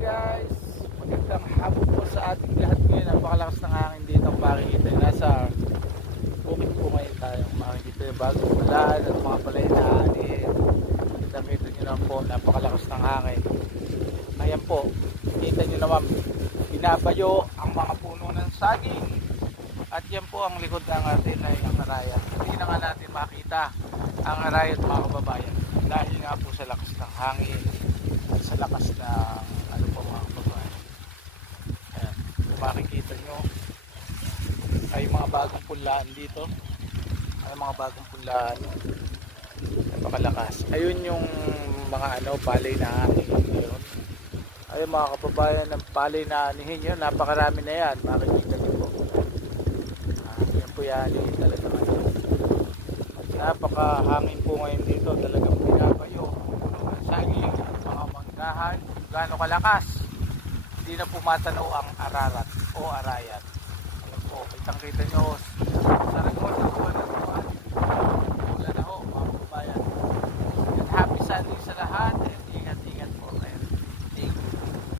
guys, magandang hapon po sa ating lahat ngayon. Napakalakas ng hangin dito kung makikita. Nasa bukid po ngayon tayo. Makikita yung bagong ulan at mga palay na anin. Kita nyo naman po, napakalakas ng hangin. Ayan po, kita nyo naman, binabayo ang mga puno ng saging. At yan po ang likod ng atin ay ang Arayat. Hindi na nga natin makita ang Arayat, mga kababayan, dahil nga po sa lakas ng hangin at sa lakas ng ano po, mga kababayan. Ayan, makikita nyo ay mga bagong punlaan dito, ay mga bagong punlaan, napakalakas. Ayun yung mga ano, palay na anihin yun. Ayun mga kababayan, ng palay na anihin yun, napakarami na yan, makikita nyo po. Yan po yan, talagang ano, napakahangin po ngayon dito, talagang binabayo puno ng saging at mga manggahan. Gaano kalakas, hindi na pumatanaw ang Ararat o Arayat. Ayan po, kitang kita nyo sa record ng buwan na buwan, ulan na ho mga kababayan. And happy Sunday sa lahat.